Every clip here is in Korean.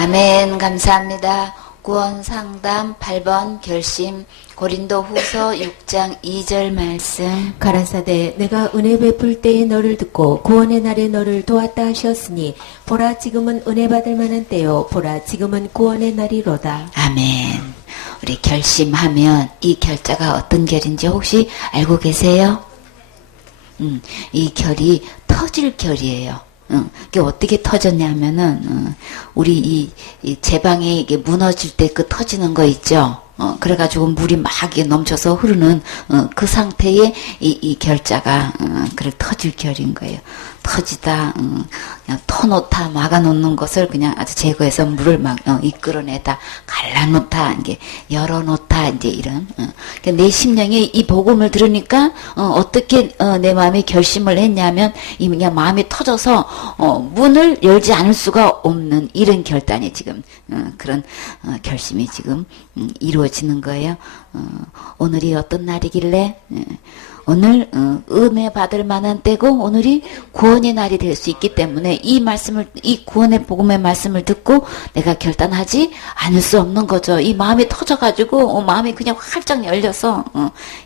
아멘. 감사합니다. 구원상담 8번 결심 고린도후서 6장 2절 말씀. 가라사대 내가 은혜 베풀 때에 너를 듣고 구원의 날에 너를 도왔다 하셨으니 보라 지금은 은혜 받을 만한 때요 보라 지금은 구원의 날이로다. 아멘. 우리 결심하면 이 결자가 어떤 결인지 혹시 알고 계세요? 이 결이 터질 결이에요. 이게 어떻게 터졌냐면은, 우리 이 제방에 이게 무너질 때 그 터지는 거 있죠? 그래가지고 물이 막 넘쳐서 흐르는, 그 상태에 이 결자가, 그걸 터질 결인 거예요. 터지다, 그냥 터놓다, 막아놓는 것을 그냥 아주 제거해서 물을 막, 이끌어내다, 갈라놓다, 이게 열어놓다, 이제 이런. 그러니까 내 심령이 이 복음을 들으니까, 어떻게, 내 마음에 결심을 했냐면, 이 그냥 마음이 터져서, 문을 열지 않을 수가 없는 이런 결단이 지금, 그런, 결심이 지금, 이루어지는 거예요. 오늘이 어떤 날이길래, 오늘 은혜 받을 만한 때고 오늘이 구원의 날이 될 수 있기 때문에 이 말씀을, 이 구원의 복음의 말씀을 듣고 내가 결단하지 않을 수 없는 거죠. 이 마음이 터져가지고 마음이 그냥 활짝 열려서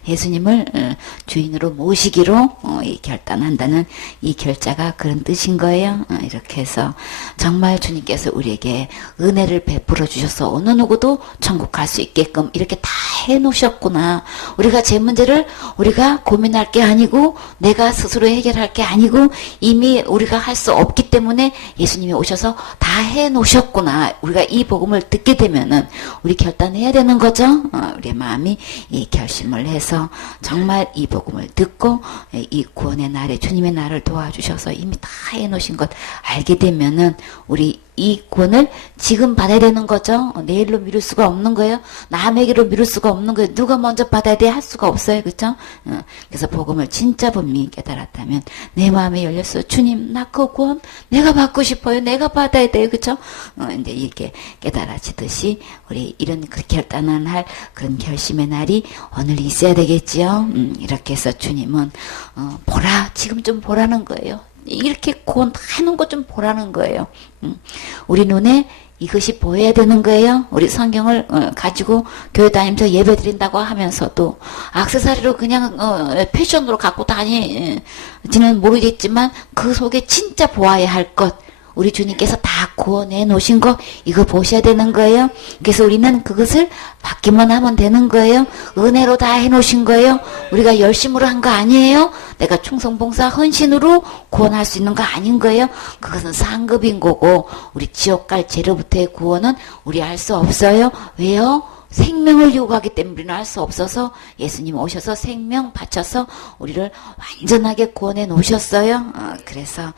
예수님을 주인으로 모시기로 이 결단한다는 이 결자가 그런 뜻인 거예요. 이렇게 해서 정말 주님께서 우리에게 은혜를 베풀어 주셔서 어느 누구도 천국 갈 수 있게끔 이렇게 다 해놓으셨구나. 우리가 제 문제를 우리가 고민할 게 아니고 내가 스스로 해결할 게 아니고 이미 우리가 할 수 없기 때문에 예수님이 오셔서 다 해놓으셨구나. 우리가 이 복음을 듣게 되면은 우리 결단해야 되는 거죠. 우리의 마음이 이 결심을 해서 정말 이 복음을 듣고 이 구원의 날에 주님의 날을 도와주셔서 이미 다 해놓으신 것 알게 되면은 우리 이 구원을 지금 받아야 되는 거죠. 내일로 미룰 수가 없는 거예요. 남에게로 미룰 수가 없는 거예요. 누가 먼저 받아야 돼 할 수가 없어요. 그렇죠? 그래서 복음을 진짜 분명히 깨달았다면 내 마음에 열렸어. 주님, 나 그 구원 내가 받고 싶어요. 내가 받아야 돼요. 그렇죠? 이제 이렇게 깨달아지듯이 우리 이런 그 결단을 할 그런 결심의 날이 오늘 있어야 되겠지요. 이렇게 해서 주님은 보라, 지금 좀 보라는 거예요. 이렇게 구원 다 해놓은 것 좀 보라는 거예요. 우리 눈에 이것이 보여야 되는 거예요. 우리 성경을 가지고 교회 다니면서 예배 드린다고 하면서도 액세서리로 그냥 패션으로 갖고 다니지는 모르겠지만 그 속에 진짜 보아야 할 것, 우리 주님께서 다 구원해 놓으신 거 이거 보셔야 되는 거예요. 그래서 우리는 그것을 받기만 하면 되는 거예요. 은혜로 다 해놓으신 거예요. 우리가 열심으로 한 거 아니에요. 내가 충성봉사 헌신으로 구원할 수 있는 거 아닌 거예요. 그것은 상급인 거고 우리 지옥 갈 죄로부터의 구원은 우리 할 수 없어요. 왜요? 생명을 요구하기 때문에 우리는 할 수 없어서 예수님 오셔서 생명 바쳐서 우리를 완전하게 구원해 놓으셨어요. 그래서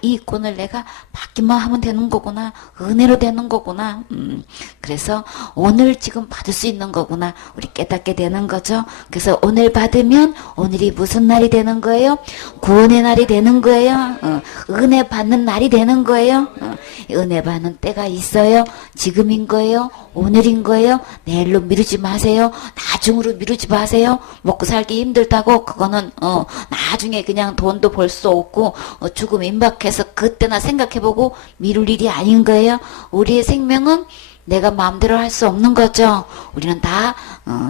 이 구원을 내가 받기만 하면 되는 거구나. 은혜로 되는 거구나. 그래서 오늘 지금 받을 수 있는 거구나. 우리 깨닫게 되는 거죠. 그래서 오늘 받으면 오늘이 무슨 날이 되는 거예요? 구원의 날이 되는 거예요. 은혜 받는 날이 되는 거예요. 은혜 받는 때가 있어요. 지금인 거예요. 오늘인 거예요. 내일로 미루지 마세요. 나중으로 미루지 마세요. 먹고 살기 힘들다고 그거는 나중에 그냥 돈도 벌 수 없고 죽음 임박해서 그때나 생각해보고 미룰 일이 아닌 거예요. 우리의 생명은 내가 마음대로 할 수 없는 거죠. 우리는 다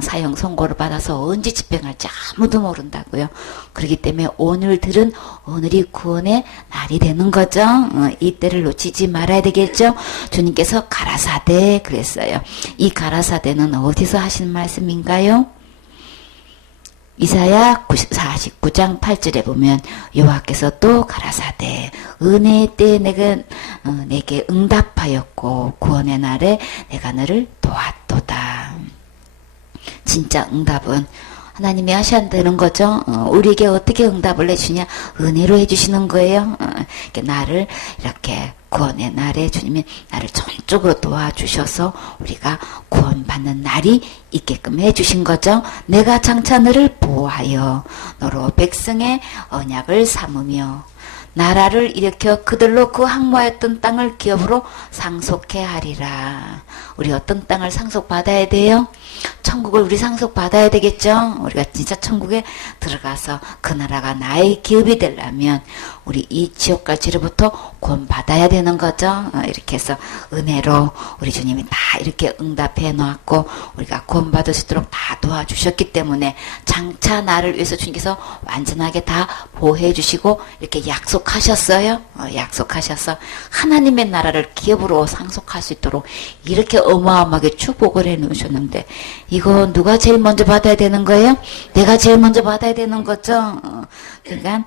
사형 선고를 받아서 언제 집행할지 아무도 모른다고요. 그렇기 때문에 오늘들은 오늘이 구원의 날이 되는 거죠. 이때를 놓치지 말아야 되겠죠. 주님께서 가라사대 그랬어요. 이 가라사대는 어디서 하신 말씀인가요? 이사야 49장 8절에 보면 여호와께서 또 가라사대 은혜의 때에 내게 응답하였고 구원의 날에 내가 너를 도왔도다. 진짜 응답은 하나님이 하셔야 되는 거죠. 우리에게 어떻게 응답을 해주냐? 은혜로 해주시는 거예요. 나를 이렇게 구원의 날에 주님이 나를 전적으로 도와주셔서 우리가 구원받는 날이 있게끔 해주신 거죠. 내가 장차 너를 보호하여 너로 백성의 언약을 삼으며 나라를 일으켜 그들로 그 항모하였던 땅을 기업으로 상속해 하리라. 우리 어떤 땅을 상속받아야 돼요? 천국을 우리 상속받아야 되겠죠? 우리가 진짜 천국에 들어가서 그 나라가 나의 기업이 되려면 우리 이 지옥갈 죄로부터 구원받아야 되는 거죠. 이렇게 해서 은혜로 우리 주님이 다 이렇게 응답해 놓았고 우리가 구원받을 수 있도록 다 도와주셨기 때문에 장차 나를 위해서 주님께서 완전하게 다 보호해 주시고 이렇게 약속하셨어요. 약속하셔서 하나님의 나라를 기업으로 상속할 수 있도록 이렇게 어마어마하게 축복을 해 놓으셨는데 이거 누가 제일 먼저 받아야 되는 거예요? 내가 제일 먼저 받아야 되는 거죠. 그러니까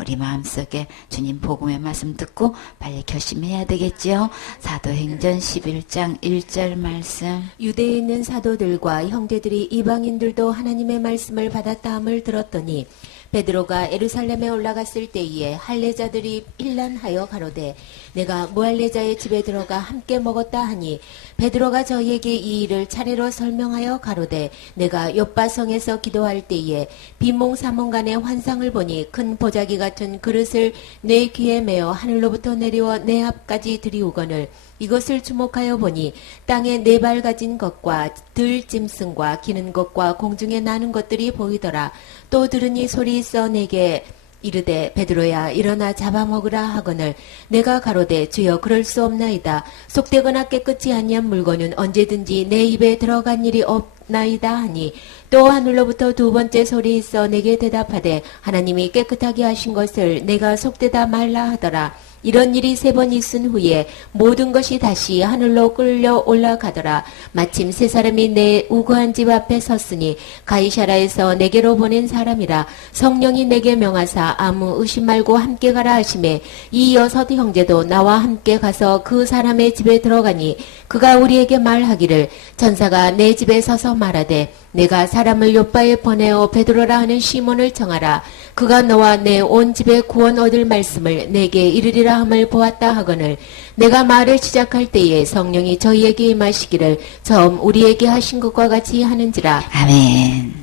우리 마음속에 주님 복음의 말씀 듣고 빨리 결심해야 되겠죠. 사도행전 11장 1절 말씀. 유대에 있는 사도들과 형제들이 이방인들도 하나님의 말씀을 받았다 함을 들었더니 베드로가 예루살렘에 올라갔을 때에 할례자들이 일난하여 가로되 내가 무할례자의 집에 들어가 함께 먹었다 하니 베드로가 저희에게 이 일을 차례로 설명하여 가로되 내가 욥바성에서 기도할 때에 비몽사몽간의 환상을 보니 큰 보자기 같은 그릇을 내 귀에 메어 하늘로부터 내려와 내 앞까지 들이우거늘 이것을 주목하여 보니 땅에 네 발 가진 것과 들 짐승과 기는 것과 공중에 나는 것들이 보이더라. 또 들으니 소리 있어 내게 이르되 베드로야 일어나 잡아먹으라 하거늘 내가 가로되 주여 그럴 수 없나이다. 속되거나 깨끗이 아니한 물건은 언제든지 내 입에 들어간 일이 없나이다 하니 또 하늘로부터 두 번째 소리 있어 내게 대답하되 하나님이 깨끗하게 하신 것을 내가 속되다 말라 하더라. 이런 일이 세 번 있은 후에 모든 것이 다시 하늘로 끌려 올라가더라. 마침 세 사람이 내 우거한 집 앞에 섰으니 가이사라에서 내게로 보낸 사람이라. 성령이 내게 명하사 아무 의심 말고 함께 가라 하시매 이 여섯 형제도 나와 함께 가서 그 사람의 집에 들어가니 그가 우리에게 말하기를 천사가 내 집에 서서 말하되 내가 사람을 요바에 보내어 베드로라 하는 시몬을 청하라. 그가 너와 내 온 집에 구원 얻을 말씀을 내게 이르리라 함을 보았다 하거늘 내가 말을 시작할 때에 성령이 저희에게 임하시기를 처음 우리에게 하신 것과 같이 하는지라. 아멘.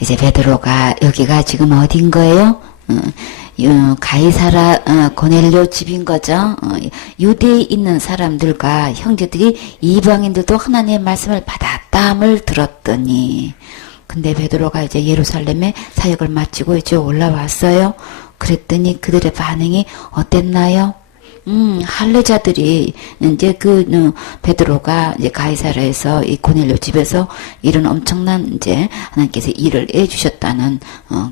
이제 베드로가 여기가 지금 어딘 거예요? 가이사라 고넬료 집인 거죠. 유대에 있는 사람들과 형제들이 이방인들도 하나님의 말씀을 받았다함을 들었더니 근데 베드로가 이제 예루살렘에 사역을 마치고 이제 올라왔어요. 그랬더니 그들의 반응이 어땠나요? 할례자들이 이제 베드로가 이제 가이사라에서 이 고넬료 집에서 이런 엄청난 이제 하나님께서 일을 해주셨다는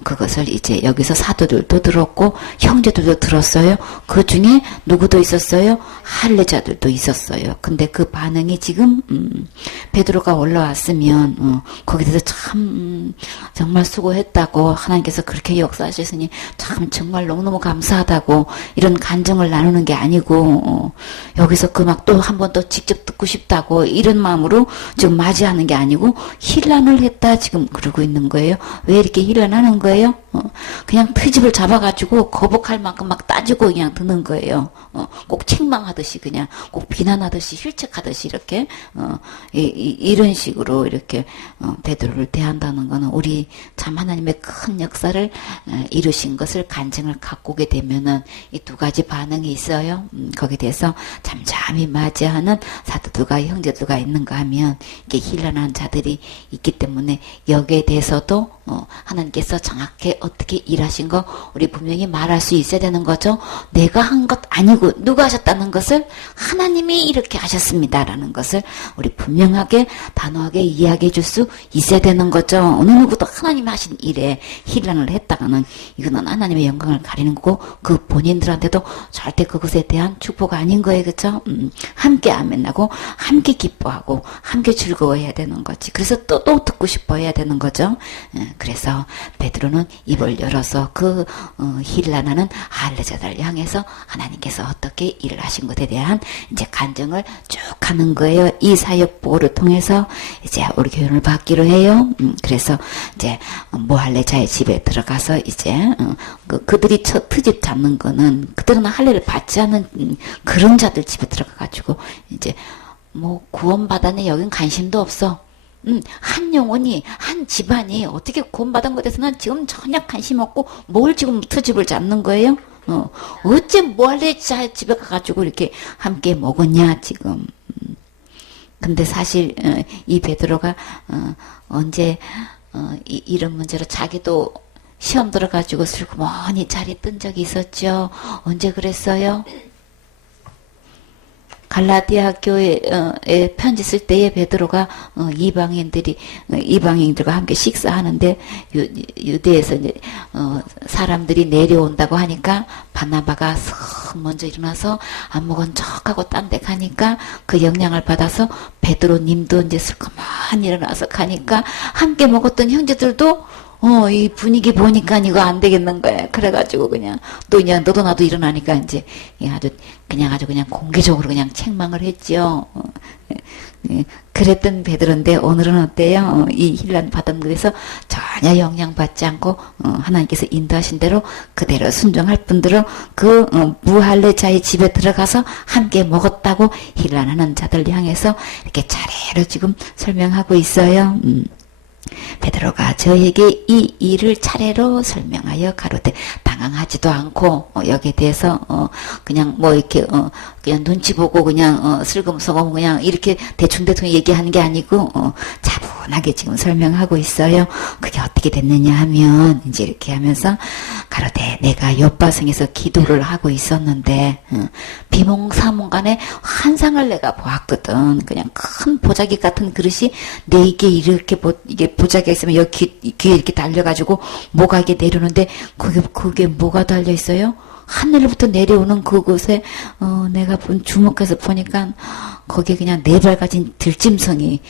그것을 이제 여기서 사도들도 들었고 형제들도 들었어요. 그 중에 누구도 있었어요? 할례자들도 있었어요. 근데 그 반응이 지금 베드로가 올라왔으면 거기에 대해서 참 정말 수고했다고 하나님께서 그렇게 역사하셨으니 참 정말 너무너무 감사하다고 이런 간증을 나누는 게 아니고 여기서 그 막 또 한 번 더 직접 듣고 싶다고 이런 마음으로 지금 맞이하는 게 아니고 힐난을 했다 지금 그러고 있는 거예요. 왜 이렇게 힐난하는 거예요? 그냥 트집을 잡아가지고 거북할 만큼 막 따지고 그냥 드는 거예요. 꼭 책망하듯이 그냥 꼭 비난하듯이 힐책하듯이 이렇게 이런 식으로 이렇게 베드로를 대한다는 거는 우리 참 하나님의 큰 역사를 이루신 것을 간증을 갖고 오게 되면은 이 두 가지 반응이 있어요. 거기에 대해서 잠잠히 맞이하는 사도들과 형제들과 있는가 하면 이게 힐난한 자들이 있기 때문에 여기에 대해서도 하나님께서 정확히 어떻게 일하신 거 우리 분명히 말할 수 있어야 되는 거죠. 내가 한 것 아니고 누가 하셨다는 것을 하나님이 이렇게 하셨습니다라는 것을 우리 분명하게 단호하게 이야기해 줄 수 있어야 되는 거죠. 어느 누구도 하나님이 하신 일에 힐난을 했다가는 이거는 하나님의 영광을 가리는 거고 그 본인들한테도 절대 그것에 대한 축복 아닌 거예요. 그렇죠? 함께 아멘하고 함께 기뻐하고 함께 즐거워해야 되는 거지. 그래서 또 듣고 싶어 해야 되는 거죠. 그래서 베드로는 입을 열어서 그 힐난하는 할례자들을 향해서 하나님께서 어떻게 일을 하신 것에 대한 이제 간증을 쭉 하는 거예요. 이 사역보를 통해서 이제 우리 교훈을 받기로 해요. 그래서 이제 무할례자의 집에 들어가서 이제 그들이 첫 트집 잡는 거는 그들은 할례를 받지 않는 그런 자들 집에 들어가가지고 이제 뭐 구원받았네 여긴 관심도 없어. 한 영혼이 한 집안이 어떻게 구원받은 것에 대해서는 지금 전혀 관심 없고 뭘 지금 트집을 잡는 거예요? 어째 뭐 할래 집에 가가지고 이렇게 함께 먹었냐 지금. 근데 사실 이 베드로가 언제 이런 문제로 자기도 시험 들어가지고 슬그머니 자리 뜬 적이 있었죠. 언제 그랬어요? 갈라디아 교회에 편지 쓸 때에 베드로가 이방인들과 함께 식사하는데 유대에서 이제 사람들이 내려온다고 하니까 바나바가 슥 먼저 일어나서 안 먹은 척하고 딴 데 가니까 그 영향을 받아서 베드로님도 이제 슬그머니 일어나서 가니까 함께 먹었던 형제들도 이 분위기 보니까 이거 안 되겠는 거야. 그래가지고 그냥 또 그냥 너도 나도 일어나니까 이제 아주 그냥 공개적으로 그냥 책망을 했죠. 그랬던 베드로인데 오늘은 어때요? 이 힐란 받은 것에서 전혀 영향받지 않고 하나님께서 인도하신 대로 그대로 순종할 분들은 그 무할례자의 집에 들어가서 함께 먹었다고 힐란하는 자들 향해서 이렇게 차례로 지금 설명하고 있어요. 베드로가 저에게 이 일을 차례로 설명하여 가로되 당황하지도 않고 여기에 대해서 그냥 뭐 이렇게 그냥 눈치 보고 그냥 슬금슬금 그냥 이렇게 대충대충 얘기하는 게 아니고 차분하게 지금 설명하고 있어요. 그게 어떻게 됐느냐 하면 이제 이렇게 하면서 가로되 내가 욥바성에서 기도를 하고 있었는데 비몽사몽간에 환상을 내가 보았거든. 그냥 큰 보자기 같은 그릇이 내게 이렇게 이게 보자기가 있으면 여기 귀에 이렇게 달려가지고 뭐가 이게 내려오는데 그게 뭐가 달려 있어요? 하늘부터 내려오는 그곳에 내가 주목해서 보니까 거기에 그냥 4발 가진 들짐승이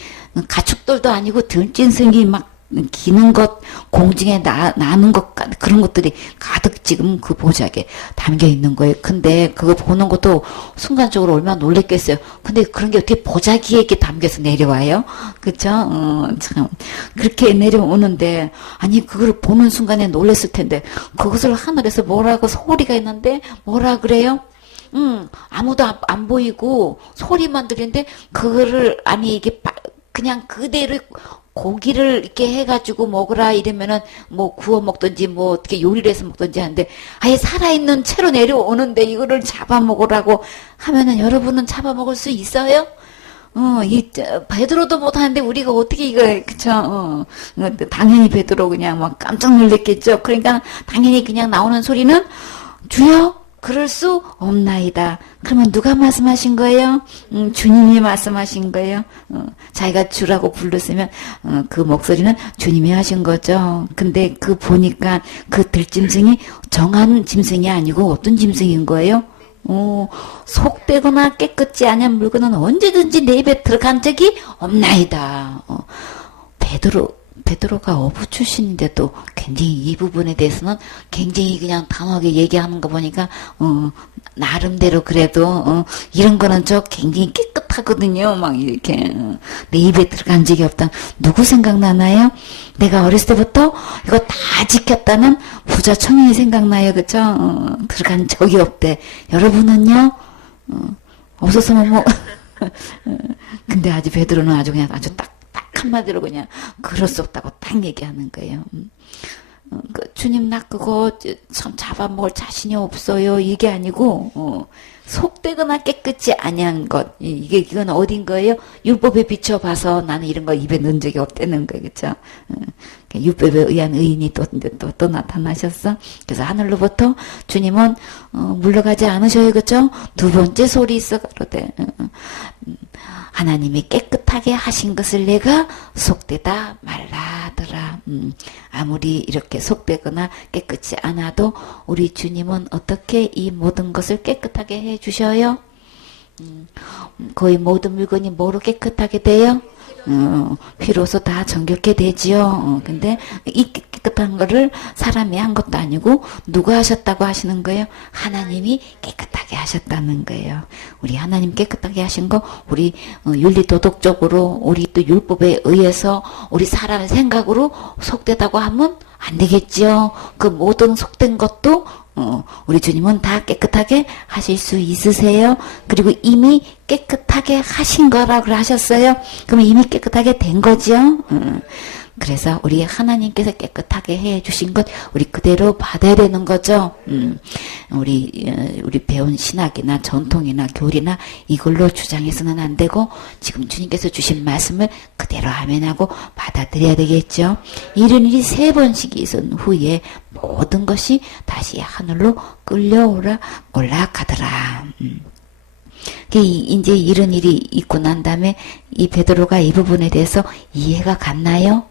가축들도 아니고 들짐승이 막 기는 것, 공중에 나는 것, 그런 것들이 가득 지금 그 보자기에 담겨 있는 거예요. 근데 그거 보는 것도 순간적으로 얼마나 놀랬겠어요. 근데 그런 게 어떻게 보자기에 이렇게 담겨서 내려와요? 그쵸? 참. 그렇게 내려오는데, 아니, 그걸 보는 순간에 놀랬을 텐데, 그것을 하늘에서 뭐라고 소리가 있는데, 뭐라 그래요? 아무도 안 보이고, 소리만 들리는데, 그거를, 아니, 이게, 그냥 그대로, 고기를 이렇게 해가지고 먹으라 이러면은 뭐 구워 먹든지 뭐 어떻게 요리를 해서 먹든지 하는데 아예 살아있는 채로 내려오는데 이거를 잡아먹으라고 하면은 여러분은 잡아먹을 수 있어요? 베드로도 못하는데 우리가 어떻게 이거, 그쵸, 당연히 베드로 그냥 막 깜짝 놀랐겠죠. 그러니까 당연히 그냥 나오는 소리는 주여? 그럴 수 없나이다. 그러면 누가 말씀하신 거예요? 주님이 말씀하신 거예요. 자기가 주라고 불렀으면 그 목소리는 주님이 하신 거죠. 근데 그 보니까 그 들짐승이 정한 짐승이 아니고 어떤 짐승인 거예요? 속되거나 깨끗지 않은 물건은 언제든지 내 입에 들어간 적이 없나이다. 베드로가 어부 출신인데도 굉장히 이 부분에 대해서는 굉장히 그냥 단호하게 얘기하는 거 보니까 나름대로 그래도 이런 거는 저 굉장히 깨끗하거든요. 막 이렇게 내 입에 들어간 적이 없다. 누구 생각나나요? 내가 어렸을 때부터 이거 다 지켰다는 부자 청년이 생각나요. 그쵸? 들어간 적이 없대. 여러분은요? 없었으면 뭐 근데 아주 베드로는 아주 그냥 아주 딱 한마디로 그냥 그럴 수 없다고 딱 얘기하는 거예요. 주님 나 그거 참 잡아먹을 자신이 없어요. 이게 아니고 속되거나 깨끗이 아니한 것 이건 어딘 거예요? 율법에 비춰봐서 나는 이런 거 입에 넣은 적이 없다는 거예요. 그렇죠? 율법에 의한 의인이 또 나타나셨어. 그래서 하늘로부터 주님은 물러가지 않으셔요. 그렇죠? 두 번째 소리 있어 가로되 하나님이 깨끗하게 하신 것을 내가 속되다 말라더라. 아무리 이렇게 속되거나 깨끗이 않아도 우리 주님은 어떻게 이 모든 것을 깨끗하게 해주셔요? 거의 모든 물건이 뭐로 깨끗하게 돼요? 피로서 다 정결케 되지요. 근데 이 깨끗한 거를 사람이 한 것도 아니고 누가 하셨다고 하시는 거예요? 하나님이 깨끗하게 하셨다는 거예요. 우리 하나님 깨끗하게 하신 거 우리 윤리도덕적으로 우리 또 율법에 의해서 우리 사람의 생각으로 속되다고 하면 안 되겠지요. 그 모든 속된 것도 우리 주님은 다 깨끗하게 하실 수 있으세요. 그리고 이미 깨끗하게 하신 거라고 하셨어요. 그러면 이미 깨끗하게 된 거죠. 그래서 우리 하나님께서 깨끗하게 해주신 것 우리 그대로 받아야 되는 거죠. 우리 배운 신학이나 전통이나 교리나 이걸로 주장해서는 안 되고 지금 주님께서 주신 말씀을 그대로 아멘하고 받아들여야 되겠죠. 이런 일이 3번씩 있은 후에 모든 것이 다시 하늘로 올라가더라. 이제 이런 일이 있고 난 다음에 이 베드로가 이 부분에 대해서 이해가 갔나요?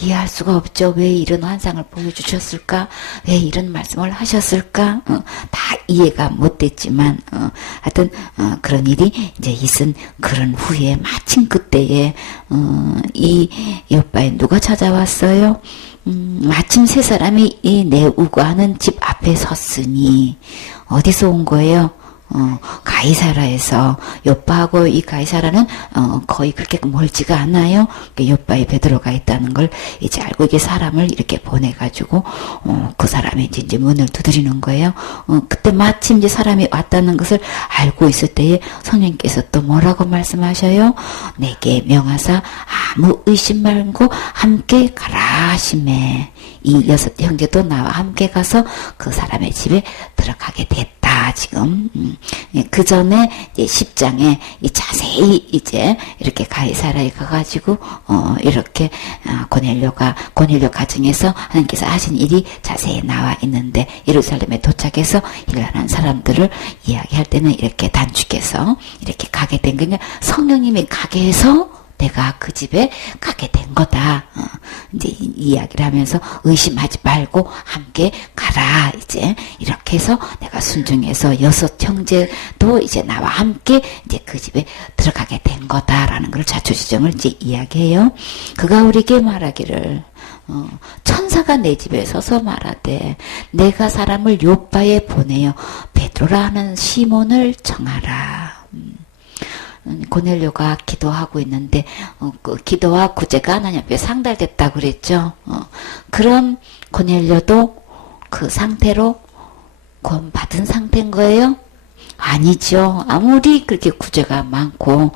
이해할 수가 없죠. 왜 이런 환상을 보여주셨을까? 왜 이런 말씀을 하셨을까? 다 이해가 못 됐지만, 하여튼, 그런 일이 이제 있은 그런 후에, 마침 그때에, 이 요바에 누가 찾아왔어요? 마침 3사람이 이 네우가는 집 앞에 섰으니, 어디서 온 거예요? 가이사라에서. 요빠하고 이 가이사라는 거의 그렇게 멀지가 않아요. 요빠에 베드로가 있다는 걸 이제 알고 이게 사람을 이렇게 보내가지고 그 사람이 이제 문을 두드리는 거예요. 그때 마침 이제 사람이 왔다는 것을 알고 있을 때에 성령께서 또 뭐라고 말씀하셔요? 내게 명하사 아무 의심 말고 함께 가라 하시매. 이 6 형제도 나와 함께 가서 그 사람의 집에 들어가게 됐다. 지금 그 전에 이제 10장에 자세히 이제 이렇게 가이사라에 가가지고 이렇게 고넬료 가정에서 하나님께서 하신 일이 자세히 나와 있는데 예루살렘에 도착해서 일어난 사람들을 이야기할 때는 이렇게 단축해서 이렇게 가게 된 거냐. 성령님이 가게 해서 내가 그 집에 가게 된 거다. 이제 이야기를 하면서 의심하지 말고 함께 가라. 이제 이렇게 해서 내가 순종해서 6 형제도 이제 나와 함께 이제 그 집에 들어가게 된 거다라는 걸 자초지정을 이제 이야기해요. 그가 우리에게 말하기를 천사가 내 집에 서서 말하되 내가 사람을 요바에 보내어 베드로라 하는 시몬을 정하라. 고넬료가 기도하고 있는데 그 기도와 구제가 하나님 앞에 상달됐다고 그랬죠. 그럼 고넬료도 그 상태로 구원받은 상태인 거예요? 아니죠. 아무리 그렇게 구제가 많고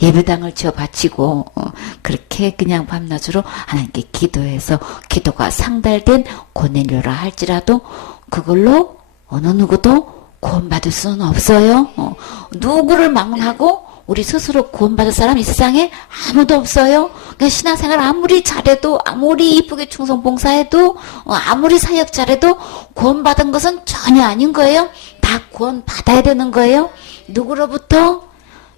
예배당을 지어 바치고 그렇게 그냥 밤낮으로 하나님께 기도해서 기도가 상달된 고넬료라 할지라도 그걸로 어느 누구도 구원받을 수는 없어요. 누구를 막론하고 우리 스스로 구원받을 사람 이 세상에 아무도 없어요. 그러니까 신앙생활 아무리 잘해도 아무리 이쁘게 충성 봉사해도 아무리 사역 잘해도 구원받은 것은 전혀 아닌 거예요. 다 구원받아야 되는 거예요. 누구로부터?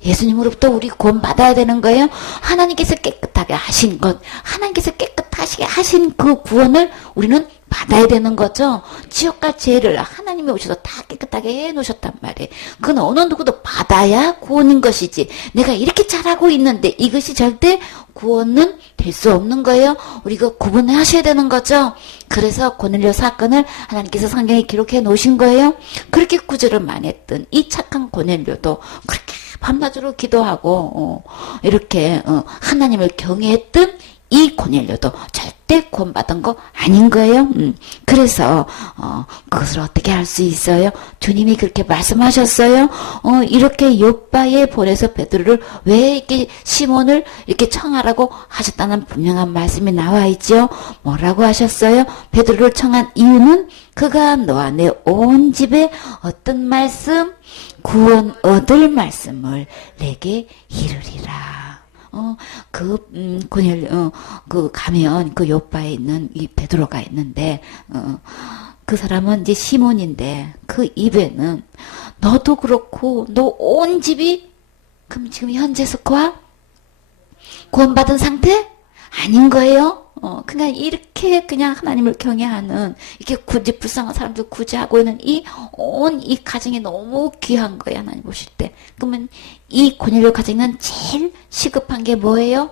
예수님으로부터 우리 구원받아야 되는 거예요. 하나님께서 깨끗하게 하신 것, 하나님께서 깨끗하게 하신 그 구원을 우리는 받아야 되는 거죠. 지옥과 죄를 하나님이 오셔서 다 깨끗하게 해놓으셨단 말이에요. 그건 어느 누구도 받아야 구원인 것이지. 내가 이렇게 잘하고 있는데 이것이 절대 구원은 될 수 없는 거예요. 우리가 구분하셔야 되는 거죠. 그래서 고넬료 사건을 하나님께서 성경에 기록해 놓으신 거예요. 그렇게 구제를 많이 했던 이 착한 고넬료도 그렇게 밤낮으로 기도하고 이렇게 하나님을 경외했던 이 고넬료도 절대 구원받은 거 아닌 거예요. 그래서 그것을 어떻게 할 수 있어요? 주님이 그렇게 말씀하셨어요. 이렇게 요바에 보내서 베드로를 왜 이렇게 시몬을 이렇게 청하라고 하셨다는 분명한 말씀이 나와 있죠. 뭐라고 하셨어요? 베드로를 청한 이유는 그가 너와 내 온 집에 어떤 말씀? 구원 얻을 말씀을 내게 이르리라. 가면 그 요바에 있는 이 베드로가 있는데, 그 사람은 이제 시몬인데, 그 입에는 너도 그렇고, 너 온 집이, 그럼 지금 현재 스코어 구원받은 상태? 아닌 거예요? 그냥 이렇게 그냥 하나님을 경외하는, 이렇게 굳이 불쌍한 사람들 구제하고 있는 이 가정이 너무 귀한 거예요, 하나님 보실 때. 그러면 이 고넬료 가정은 제일 시급한 게 뭐예요?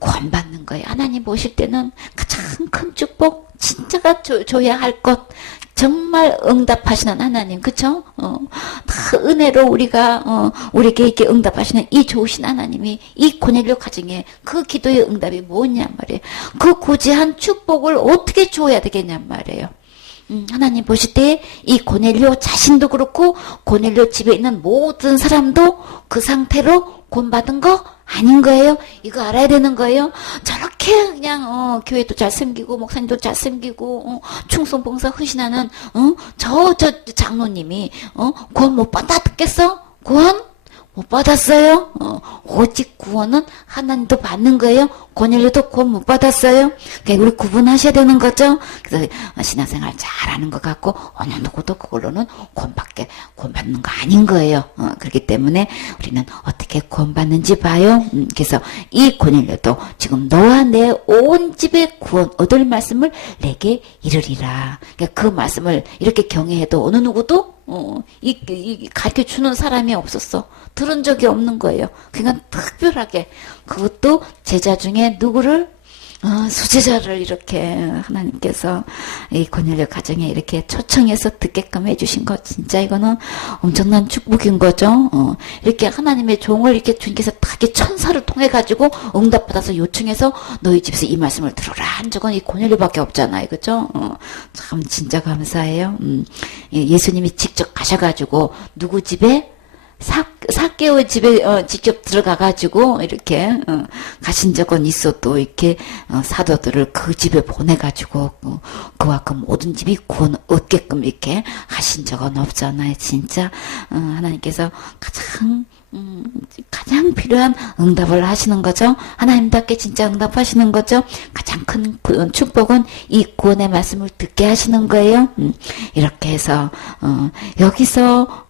구원받는 거예요. 하나님 보실 때는 가장 큰 축복, 진짜가 줘야 할 것, 정말 응답하시는 하나님, 그쵸? 다 은혜로 우리에게 이렇게 응답하시는 이 좋으신 하나님이 이 고넬료 가정에 그 기도의 응답이 뭐냐 말이에요. 그 구제한 축복을 어떻게 줘야 되겠냐 말이에요. 하나님 보실 때 이 고넬료 자신도 그렇고 고넬료 집에 있는 모든 사람도 그 상태로 구원받은 거 아닌 거예요? 이거 알아야 되는 거예요? 저렇게 그냥 교회도 잘 섬기고 목사님도 잘 섬기고 충성봉사 헌신하는 저 장로님이 구원 못 받았겠어? 구원? 못 받았어요? 오직 구원은 하나님도 받는 거예요? 고넬료도 구원 못 받았어요? 그러니까 우리 구분하셔야 되는 거죠? 그래서 신앙생활 잘하는 것 같고 어느 누구도 그걸로는 구원 받는 거 아닌 거예요. 그렇기 때문에 우리는 어떻게 구원 받는지 봐요. 그래서 이 고넬료도 지금 너와 내 온 집에 구원 얻을 말씀을 내게 이르리라. 그러니까 그 말씀을 이렇게 경외해도 어느 누구도 이 가르쳐 주는 사람이 없었어. 들은 적이 없는 거예요. 그러니까 특별하게 그것도 제자 중에 누구를 수제자를 이렇게 하나님께서 이 고넬료 가정에 이렇게 초청해서 듣게끔 해주신 것 진짜 이거는 엄청난 축복인 거죠. 이렇게 하나님의 종을 이렇게 주님께서 딱히 천사를 통해 가지고 응답받아서 요청해서 너희 집에서 이 말씀을 들어라 한 적은 이 고넬료밖에 없잖아요, 그죠? 참 진짜 감사해요. 예수님이 직접 가셔가지고 누구 집에 사개오 집에 직접 들어가가지고 이렇게 가신 적은 있어도 이렇게 사도들을 그 집에 보내가지고 그와 그 모든 집이 구원 얻게끔 이렇게 하신 적은 없잖아요. 진짜 하나님께서 가장 필요한 응답을 하시는 거죠. 하나님답게 진짜 응답하시는 거죠. 가장 큰 축복은 이 구원의 말씀을 듣게 하시는 거예요. 이렇게 해서 여기서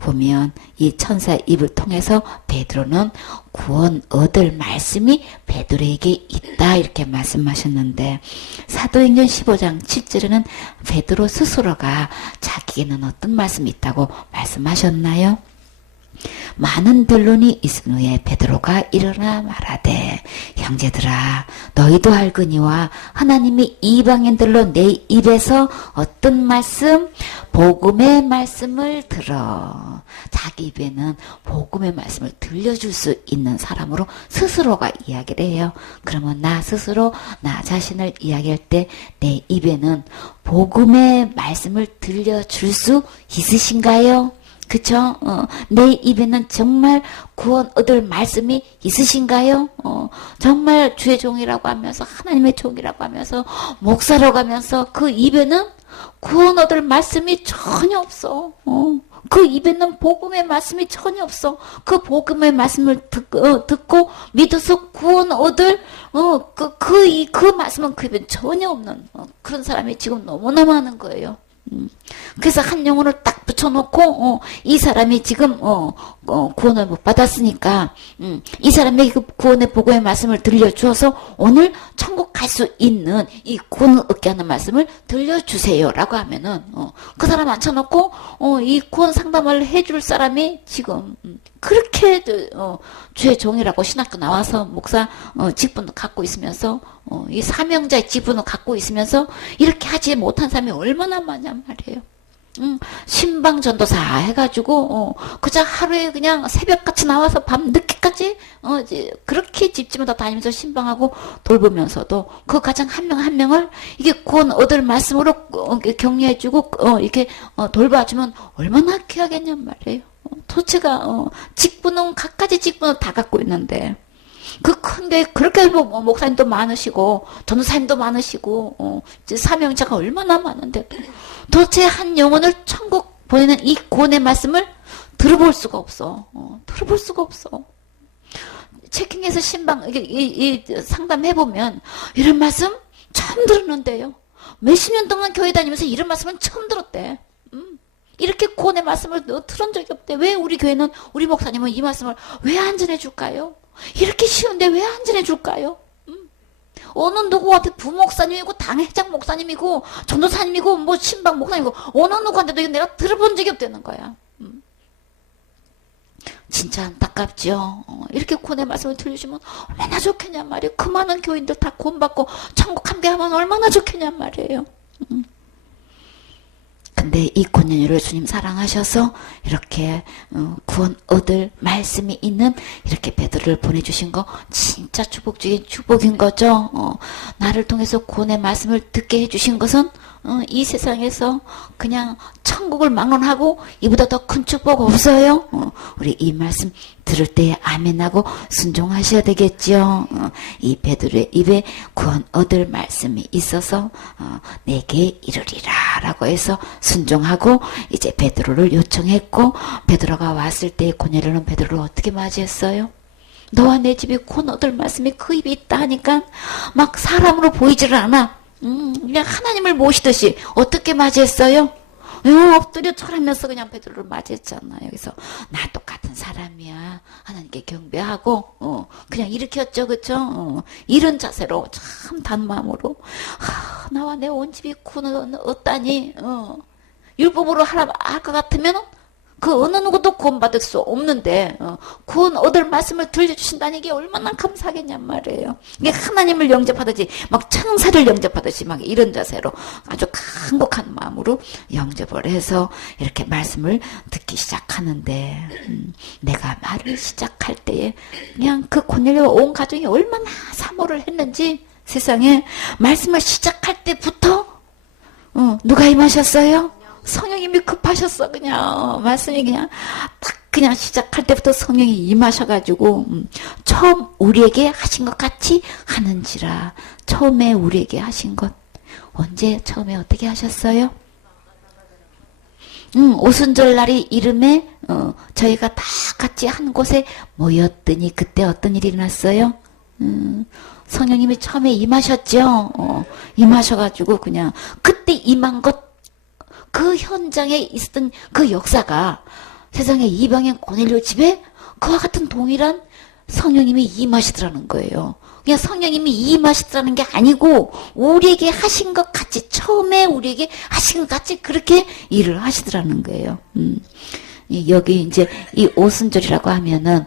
보면 이 천사의 입을 통해서 베드로는 구원 얻을 말씀이 베드로에게 있다 이렇게 말씀하셨는데 사도행전 15장 7절에는 베드로 스스로가 자기에게는 어떤 말씀이 있다고 말씀하셨나요? 많은 변론이 있은 후에 베드로가 일어나 말하되 형제들아 너희도 알거니와 하나님이 이방인들로 내 입에서 어떤 말씀? 복음의 말씀을 들어. 자기 입에는 복음의 말씀을 들려줄 수 있는 사람으로 스스로가 이야기를 해요. 그러면 나 스스로 나 자신을 이야기할 때 내 입에는 복음의 말씀을 들려줄 수 있으신가요? 그쵸? 내 입에는 정말 구원 얻을 말씀이 있으신가요? 정말 주의 종이라고 하면서 하나님의 종이라고 하면서 목사라고 하면서 그 입에는 구원 얻을 말씀이 전혀 없어. 그 입에는 복음의 말씀이 전혀 없어. 그 복음의 말씀을 듣고 믿어서 구원 얻을 그 말씀은 그 입에 전혀 없는 그런 사람이 지금 너무나 많은 거예요. 그래서 한 영혼을 딱 붙여놓고 이 사람이 지금 구원을 못 받았으니까 이 사람에게 그 구원의 복음의 말씀을 들려주어서 오늘 천국 갈 수 있는 이 구원을 얻게 하는 말씀을 들려주세요라고 하면은 그 사람 앉혀놓고 이 구원 상담을 해줄 사람이 지금 그렇게 주의 종이라고 신학교 나와서 목사 직분을 갖고 있으면서 이 사명자의 직분을 갖고 있으면서 이렇게 하지 못한 사람이 얼마나 많냔 말이에요. 신방 전도사 해가지고 그저 하루에 그냥 새벽같이 나와서 밤 늦게까지 그렇게 집집마다 다니면서 신방하고 돌보면서도 그 가장 한 명 한 명을 이게 구원 얻을 말씀으로 격려해주고 이렇게 돌봐주면 얼마나 귀하겠냔 말이에요. 도대체가 직분은 갖가지 직분을 다 갖고 있는데 그 큰 교회 그렇게 목사님도 많으시고 전도사님도 많으시고 사명자가 얼마나 많은데 도대체 한 영혼을 천국 보내는 이 구원의 말씀을 들어볼 수가 없어. 들어볼 수가 없어. 체킹해서 신방 이 상담해보면 이런 말씀 처음 들었는데요. 몇십 년 동안 교회 다니면서 이런 말씀은 처음 들었대. 이렇게 구원의 말씀을 들은 적이 없대. 왜 우리 교회는 우리 목사님은 이 말씀을 왜 안 전해줄까요? 이렇게 쉬운데 왜 안 전해줄까요? 어느 누구한테 부목사님이고 당회장 목사님이고 전도사님이고 뭐 신방 목사님이고 어느 누구한테도 이거 내가 들어본 적이 없다는 거야. 진짜 안타깝죠. 이렇게 구원의 말씀을 들려주면 얼마나 좋겠냔 말이에요. 그 많은 교인들 다 구원받고 천국 함께하면 얼마나 좋겠냔 말이에요. 근데 이 고넬료를 주님 사랑하셔서 이렇게 구원 얻을 말씀이 있는 이렇게 베드로를 보내주신 거 진짜 축복 중에 축복인 거죠. 나를 통해서 구원의 말씀을 듣게 해주신 것은 이 세상에서 그냥 천국을 막론하고 이보다 더 큰 축복 없어요. 우리 이 말씀 들을 때 아멘하고 순종하셔야 되겠죠. 이 베드로의 입에 구원 얻을 말씀이 있어서 내게 이르리라 라고 해서 순종하고 이제 베드로를 요청했고, 베드로가 왔을 때 고넬료는 베드로를 어떻게 맞이했어요? 너와 내 집에 구원 얻을 말씀이 그 입에 있다 하니까 막 사람으로 보이지를 않아. 그냥 하나님을 모시듯이 어떻게 맞이했어요? 엎드려 절하면서 그냥 베드로를 맞이했잖아. 여기서 나 똑같은 사람이야. 하나님께 경배하고 그냥 일으켰죠, 그쵸? 이런 자세로 참 단마음으로 나와 내 온 집이 구원 얻다니. 율법으로 하라 할 것 같으면 그 어느 누구도 구원받을 수 없는데 구원 얻을 말씀을 들려주신다는 게 얼마나 감사하겠냔 말이에요. 이게 하나님을 영접하듯이 막 천사를 영접하듯이 막 이런 자세로 아주 간곡한 마음으로 영접을 해서 이렇게 말씀을 듣기 시작하는데, 내가 말을 시작할 때에 그냥 그 고넬료와 온 가족이 얼마나 사모를 했는지, 세상에 말씀을 시작할 때부터 누가 임하셨어요? 성령님이 급하셨어. 그냥 말씀이 그냥 딱 그냥 시작할 때부터 성령이 임하셔가지고 처음 우리에게 하신 것 같이 하는지라. 처음에 우리에게 하신 것 언제 처음에 어떻게 하셨어요? 오순절 날이 이름에 저희가 다 같이 한 곳에 모였더니 그때 어떤 일이 일어났어요? 성령님이 처음에 임하셨죠. 임하셔가지고 그냥 그때 임한 것, 그 현장에 있었던 그 역사가 세상의 이방인 고넬료 집에 그와 같은 동일한 성령님이 임하시더라는 거예요. 그냥 성령님이 임하시더라는 게 아니고 우리에게 하신 것 같이, 처음에 우리에게 하신 것 같이 그렇게 일을 하시더라는 거예요. 여기 이제 이 오순절이라고 하면은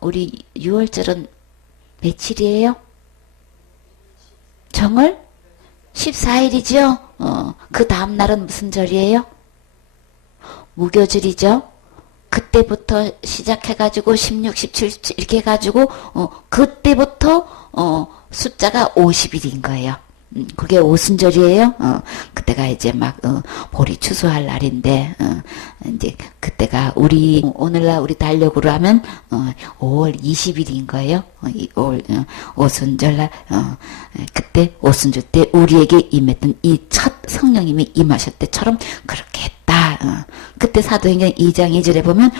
우리 6월절은 며칠이에요? 정월 14일이죠. 그 다음 날은 무슨 절이에요? 무교절이죠. 그때부터 시작해가지고 16, 17 이렇게 해가지고 그때부터 숫자가 50일인 거예요. 그게 오순절이에요. 그때가 이제 막 보리 추수할 날인데 이제 그때가 오늘날 우리 달력으로 하면 5월 20일인 거예요. 5월 오순절날 그때 오순절 때 우리에게 임했던 이 첫 성령님이 임하실 때처럼 그렇게 했다. 그때 사도행전 2장 2절에 보면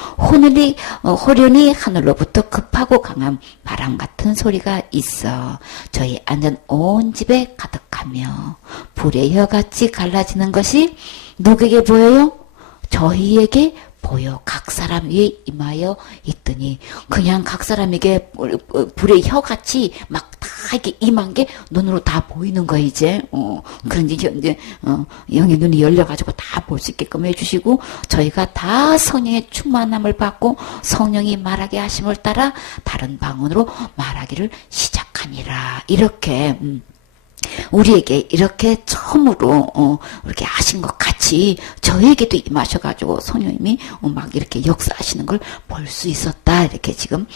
호련히 하늘로부터 급하고 강한 바람 같은 소리가 있어 저희 앉은 온 집에 가득하며 불의 혀같이 갈라지는 것이 누구에게 보여요? 저희에게 보여 각 사람 위에 임하여 있더니, 그냥 각 사람에게 불의 혀같이 막 다 이렇게 임한 게 눈으로 다 보이는 거야 이제. 그런지 이제 영의 눈이 열려가지고 다 볼 수 있게끔 해주시고, 저희가 다 성령의 충만함을 받고 성령이 말하게 하심을 따라 다른 방언으로 말하기를 시작하니라. 이렇게 우리에게 이렇게 처음으로 이렇게 하신 것 같이 저에게도 임하셔가지고 성령님이 막 이렇게 역사하시는 걸 볼 수 있었다. 이렇게 지금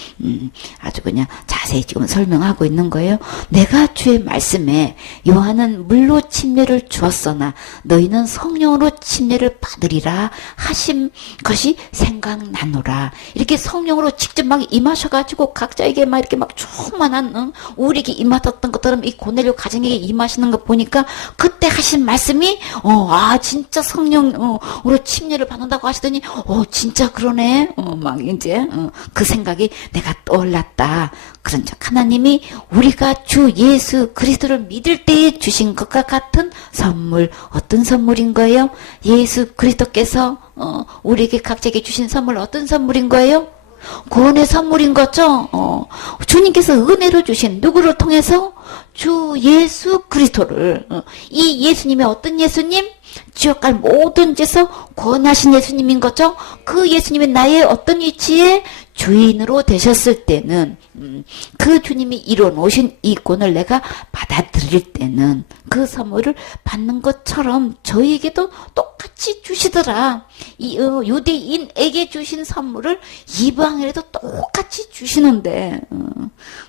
아주 그냥 자세히 지금 설명하고 있는 거예요. 내가 주의 말씀에 요한은 물로 침례를 주었으나 너희는 성령으로 침례를 받으리라 하신 것이 생각나노라. 이렇게 성령으로 직접 막 임하셔가지고 각자에게 막 이렇게 막 충만한 우리에게 임하셨던 것처럼 이 고넬료 가정에게 임하시는 거 보니까 그때 하신 말씀이 진짜 성령으로 침례를 받는다고 하시더니 진짜 그러네. 막 이제 그 생각이 내가 떠올랐다. 그런즉 하나님이 우리가 주 예수 그리스도를 믿을 때에 주신 것과 같은 선물, 어떤 선물인 거예요? 예수 그리스도께서 우리에게 각자에게 주신 선물 어떤 선물인 거예요? 구원의 선물인 거죠. 주님께서 은혜로 주신 누구를 통해서? 주 예수 그리스도를. 이 예수님이 어떤 예수님? 지옥 갈 모든 죄에서 구원하신 예수님인 거죠. 그 예수님이 나의 어떤 위치에 주인으로 되셨을 때는 그 주님이 이뤄놓으신 이 권을 내가 받아들일 때는 그 선물을 받는 것처럼 저희에게도 똑같이 주시더라. 이 유대인에게 주신 선물을 이방인에도 똑같이 주시는데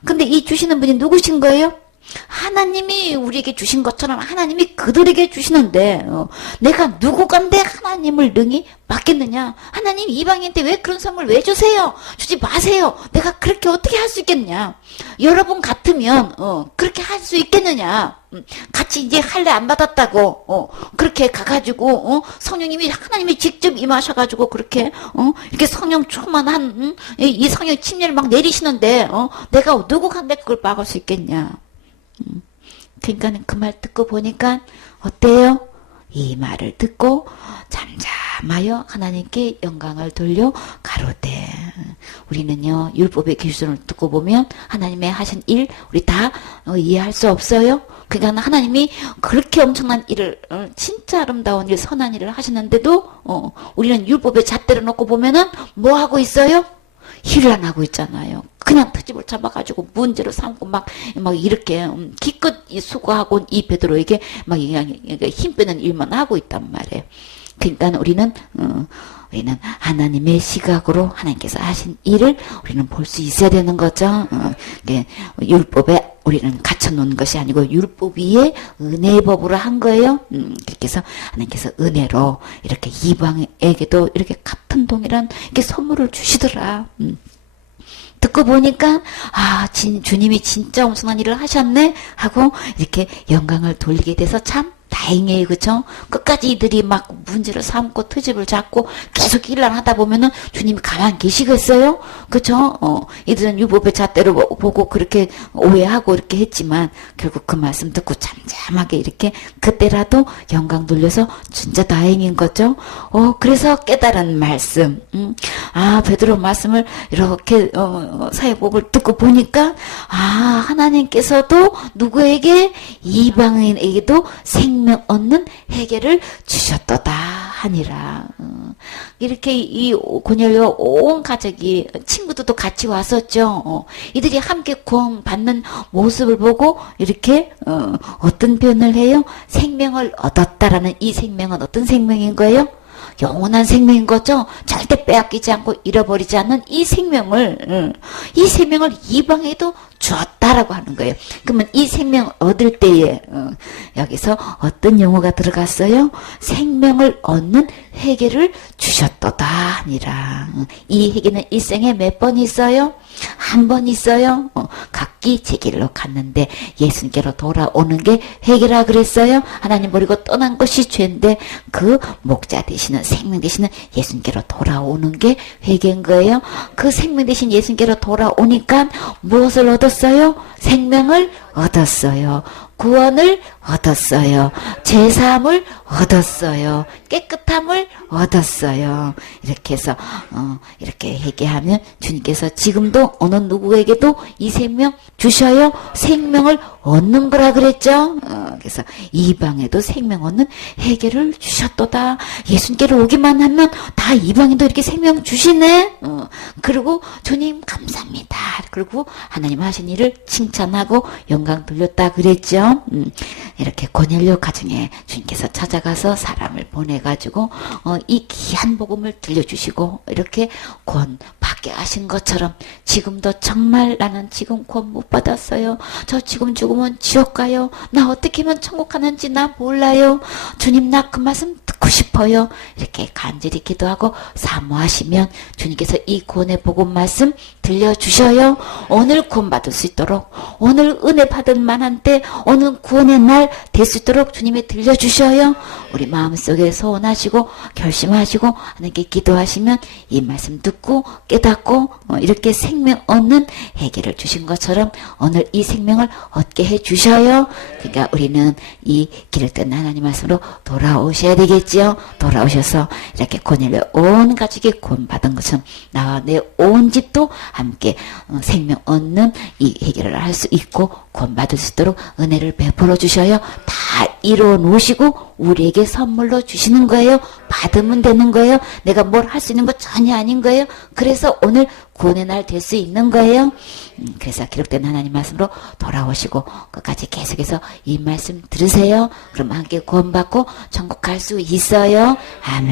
근데 이 주시는 분이 누구신 거예요? 하나님이 우리에게 주신 것처럼 하나님이 그들에게 주시는데 내가 누구간데 하나님을 능히 맡겠느냐? 하나님 이방인한테 왜 그런 선물 왜 주세요? 주지 마세요. 내가 그렇게 어떻게 할 수 있겠냐? 여러분 같으면 그렇게 할 수 있겠느냐? 같이 이제 할례 안 받았다고 그렇게 가가지고 성령님이 하나님이 직접 임하셔가지고 그렇게 이렇게 성령 충만한 이 성령 침례를 막 내리시는데 내가 누구간데 그걸 막을 수 있겠냐? 그러니까 그 말 듣고 보니까 어때요? 이 말을 듣고 잠잠하여 하나님께 영광을 돌려 가로되. 우리는요 율법의 기준을 듣고 보면 하나님의 하신 일 우리 다 이해할 수 없어요. 그러니까 하나님이 그렇게 엄청난 일을 진짜 아름다운 일 선한 일을 하시는데도 우리는 율법의 잣대를 놓고 보면은 뭐 하고 있어요? 일을 안 하고 있잖아요. 그냥 트집을 잡아가지고 문제로 삼고 막 이렇게 기껏 수고하고 이 베드로에게 막 힘 빼는 일만 하고 있단 말이에요. 그러니까 우리는 하나님의 시각으로 하나님께서 하신 일을 우리는 볼 수 있어야 되는 거죠. 율법에 우리는 갇혀놓은 것이 아니고 율법 위에 은혜의 법으로 한 거예요. 그렇게 해서 하나님께서 은혜로 이렇게 이방에게도 이렇게 같은 동일한 이렇게 선물을 주시더라. 듣고 보니까 주님이 진짜 엄청난 일을 하셨네 하고 이렇게 영광을 돌리게 돼서 참 다행이에요. 그쵸? 끝까지 이들이 막 문제를 삼고 트집을 잡고 계속 일을 하다 보면은 주님이 가만히 계시겠어요? 그쵸? 이들은 율법의 잣대로 보고 그렇게 오해하고 이렇게 했지만 결국 그 말씀 듣고 잠잠하게 이렇게 그때라도 영광 돌려서 진짜 다행인 거죠? 그래서 깨달은 말씀. 베드로 말씀을 이렇게 사회복을 듣고 보니까 하나님께서도 누구에게 이방인에게도 생명 얻는 해결을 주셨도다 하니라. 이렇게 이 고넬료 온 가족이 친구들도 같이 왔었죠. 이들이 함께 구원 받는 모습을 보고 이렇게 어떤 표현을 해요? 생명을 얻었다라는 이 생명은 어떤 생명인 거예요? 영원한 생명인 거죠. 절대 빼앗기지 않고 잃어버리지 않는 이 생명을 이방에도 주었다라고 하는 거예요. 그러면 이 생명 얻을 때에 여기서 어떤 용어가 들어갔어요? 생명을 얻는 회개를 주셨도다 하니라. 이 회개는 일생에 몇 번 있어요? 한 번 있어요. 각기 제 길로 갔는데 예수님께로 돌아오는 게 회개라 그랬어요. 하나님 버리고 떠난 것이 죄인데 그 목자 되시는 생명 되시는 예수님께로 돌아오는 게 회개인 거예요. 그 생명 되신 예수님께로 돌아오니까 무엇을 얻었어요? 생명을 얻었어요. 구원을 얻었어요. 제사함을 얻었어요. 깨끗함을 얻었어요. 이렇게 해서 이렇게 회개하면 주님께서 지금도 어느 누구에게도 이 생명 주셔요. 생명을 얻는 거라 그랬죠. 그래서 이방에도 생명 얻는 회개를 주셨도다. 예수님께로 오기만 하면 다 이방인도 이렇게 생명 주시네. 그리고 주님 감사합니다. 그리고 하나님 하신 일을 칭찬하고 영광 돌렸다 그랬죠. 이렇게 고넬료 가정에 주님께서 찾아가서 사람을 보내가지고 이 귀한 복음을 들려주시고 이렇게 구원 받게 하신 것처럼 지금도 정말 나는 지금 구원 못 받았어요. 저 지금 죽으면 지옥 가요. 나 어떻게 하면 천국 가는지 나 몰라요. 주님 나 그 말씀 듣고 싶어요. 이렇게 간절히 기도하고 사모하시면 주님께서 이 구원의 복음 말씀 들려주셔요. 오늘 구원 받을 수 있도록 오늘 은혜 받을 만한 때 오늘 구원의 날 될 수 있도록 주님이 들려주셔요. 우리 마음속에 소원하시고 결심하시고 하나님께 기도하시면 이 말씀 듣고 깨닫고 이렇게 생명 얻는 해결을 주신 것처럼 오늘 이 생명을 얻게 해주셔요. 그러니까 우리는 이 길을 떠난 하나님 말씀으로 돌아오셔야 되겠지요. 돌아오셔서 이렇게 고넬료 온 가족이 구원받은 것처럼 나와 내 온 집도 함께 생명 얻는 이 해결을 할 수 있고 구원받을 수 있도록 은혜를 베풀어 주셔요. 다 이루어 놓으시고 우리에게 선물로 주시는 거예요. 받으면 되는 거예요. 내가 뭘 할 수 있는 거 전혀 아닌 거예요. 그래서 오늘 구원의 날 될 수 있는 거예요. 그래서 기록된 하나님 말씀으로 돌아오시고 끝까지 계속해서 이 말씀 들으세요. 그럼 함께 구원받고 천국 갈 수 있어요. 아멘.